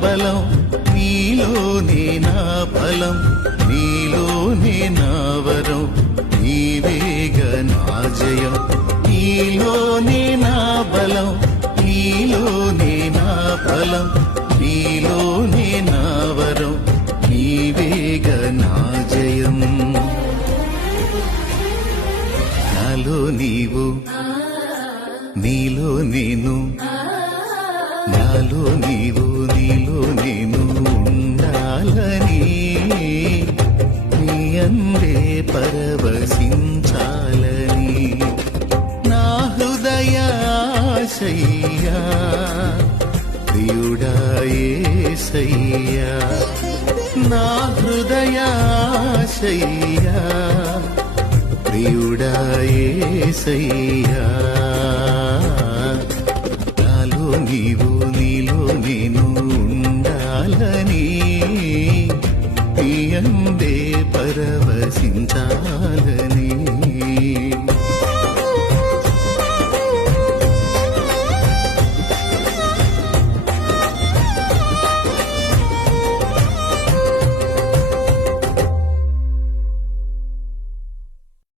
బలం, నీలోనే నా బలం, నీలోనే నా వరం, నీవేగ నా జయం. నీలోనే నా బలం, నీలోనే నా బలం, నీలోనే నా వరం, నీవేగ నా జయం. నాలో నీవు, నీలో నేను, నాలో నీవు నీలో నేను ఉండాలని, నీ అందే పరవశించాలని. నా హృదయ ఆశయ్యా ప్రియుడా యేసయ్యా, నా హృదయ ఆశయ్యా ప్రియుడా యేసయ్యా. నాలో నీవు నీలో నేను ఉండాలని, నీ అందే పరవశించాలని.